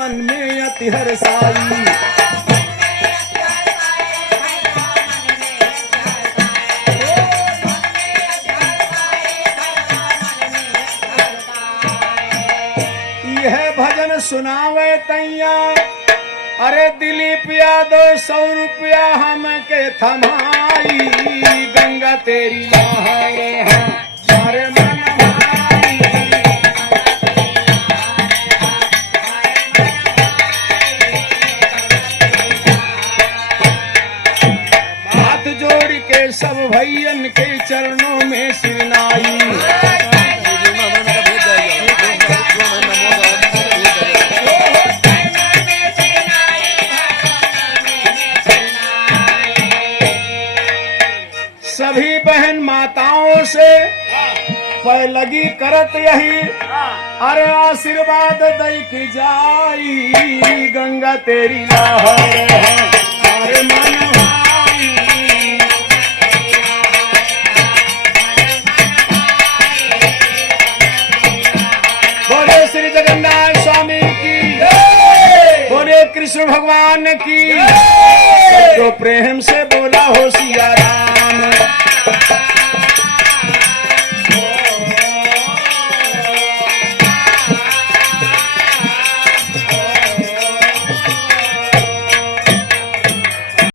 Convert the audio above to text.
मन में अति हर्षाई। यह भजन सुनावे तैया अरे दिलीप यादव 100 रुपया हमके थमाई। गंगा तेरी लहर है सारे मन भाई। हाथ जोड़ के सब भैयन के चरणों में सिरनाई। सभी बहन माताओं से पैलगी करत यही अरे आशीर्वाद दई की जाई। गंगा तेरी लहर है अरे मन भाई। बोले श्री जगन्नाथ स्वामी की, बोले कृष्ण भगवान की। तो प्रेम से बोला हो सिया राम।